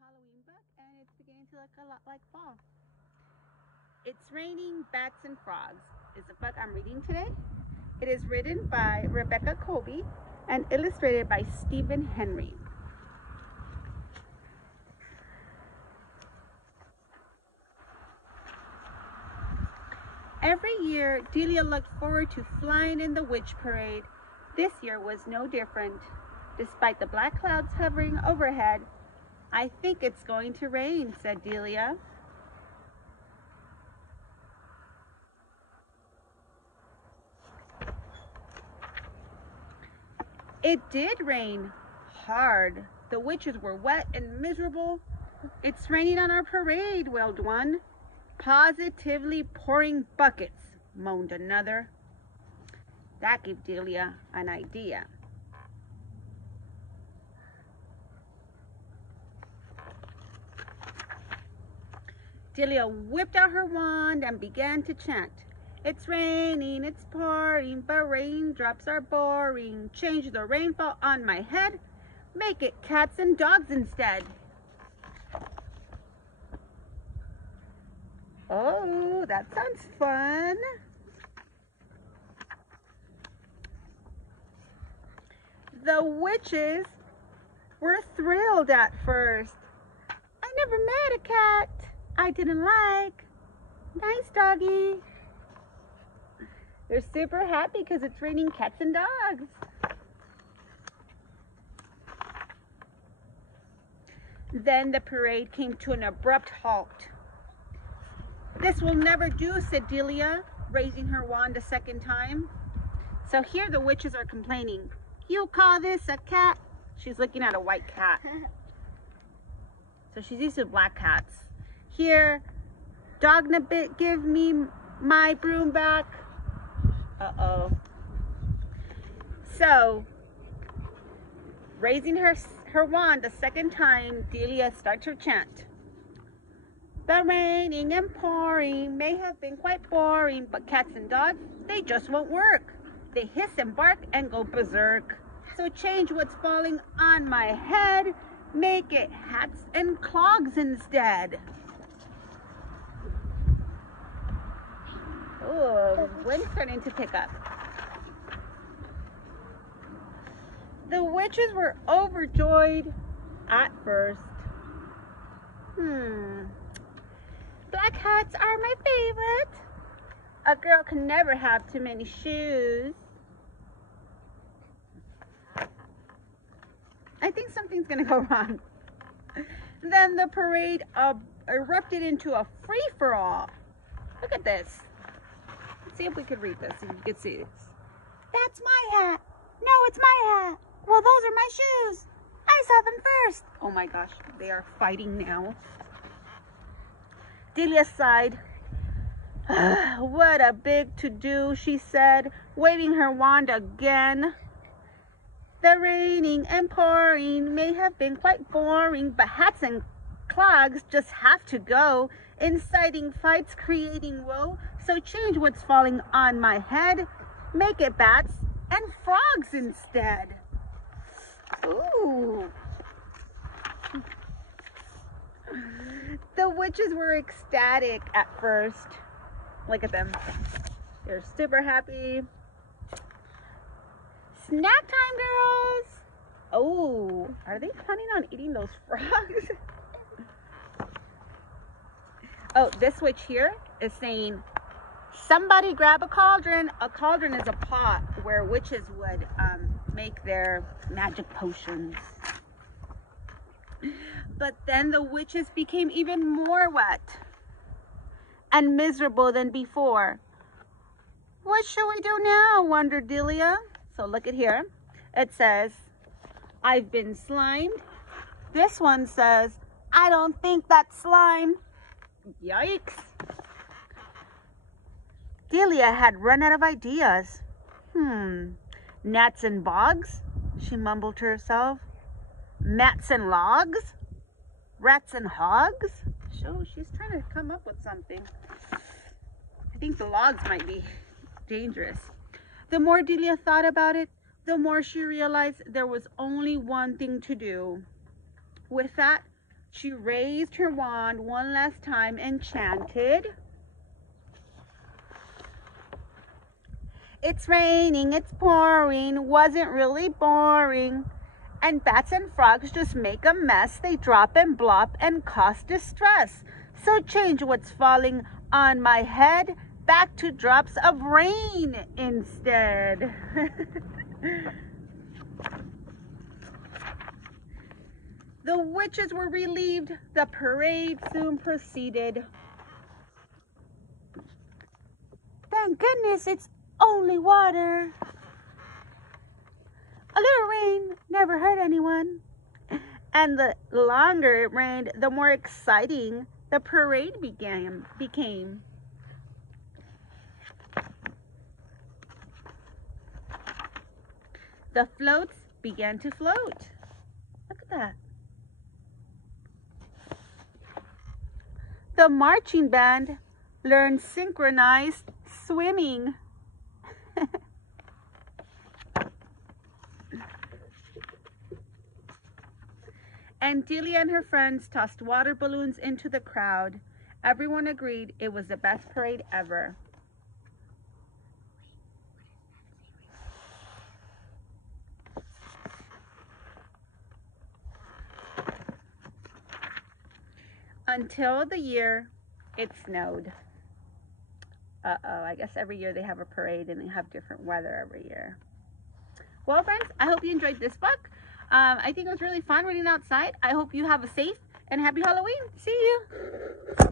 Halloween book, and it's beginning to look a lot like fall. It's Raining Bats and Frogs is the book I'm reading today. It is written by Rebecca Colby and illustrated by Stephen Henry. Every year, Delia looked forward to flying in the witch parade. This year was no different. Despite the black clouds hovering overhead, "I think it's going to rain," said Delia. It did rain hard. The witches were wet and miserable. "It's raining on our parade," wailed one. "Positively pouring buckets," moaned another. That gave Delia an idea. Delia whipped out her wand and began to chant. "It's raining, it's pouring, but raindrops are boring. Change the rainfall on my head, make it cats and dogs instead." Oh, that sounds fun. The witches were thrilled at first. "I never met a cat I didn't like. Nice doggy." They're super happy because it's raining cats and dogs. Then the parade came to an abrupt halt. "This will never do," said Delia, raising her wand a second time. So here the witches are complaining. "You call this a cat?" She's looking at a white cat. So she's used to black cats. "Here, Dognabit, give me my broom back." Uh-oh. So, raising her wand a second time, Delia starts her chant. "The raining and pouring may have been quite boring, but cats and dogs, they just won't work. They hiss and bark and go berserk. So change what's falling on my head, make it hats and clogs instead." Oh, wind's starting to pick up. The witches were overjoyed at first. Black hats are my favorite. A girl can never have too many shoes. I think something's gonna go wrong. Then the parade erupted into a free-for-all. Look at this. Let's see if we could read this, if you could see this. "That's my hat. No, it's my hat. Well, those are my shoes. I saw them first." Oh my gosh, they are fighting now. Delia sighed. "What a big to-do," she said, waving her wand again. "The raining and pouring may have been quite boring, but hats and clogs just have to go, inciting fights, creating woe. So change what's falling on my head, make it bats and frogs instead." Ooh. The witches were ecstatic at first. Look at them. They're super happy. "Snack time, girls." Oh, are they planning on eating those frogs? Oh, this witch here is saying, "Somebody grab a cauldron." A cauldron is a pot where witches would make their magic potions. But then the witches became even more wet and miserable than before. "What should we do now?" wondered Delia. So look at here. It says, "I've been slimed." This one says, "I don't think that's slime." Yikes. Delia had run out of ideas. Gnats and bogs, she mumbled to herself. Mats and logs? Rats and hogs? So she's trying to come up with something. I think the logs might be dangerous. The more Delia thought about it, the more she realized there was only one thing to do. With that, She raised her wand one last time and chanted, "It's raining, it's pouring, wasn't really boring. And bats and frogs just make a mess. They drop and blop and cause distress. So change what's falling on my head back to drops of rain instead." The witches were relieved. The parade soon proceeded. "Thank goodness it's only water. A little rain never hurt anyone." And the longer it rained, the more exciting the parade became. The floats began to float. Look at that. The marching band learned synchronized swimming. And Delia and her friends tossed water balloons into the crowd. Everyone agreed it was the best parade ever. Until the year it snowed. I guess every year they have a parade and they have different weather every year. Well, friends, I hope you enjoyed this book. I think it was really fun reading outside. I hope you have a safe and happy Halloween. See you.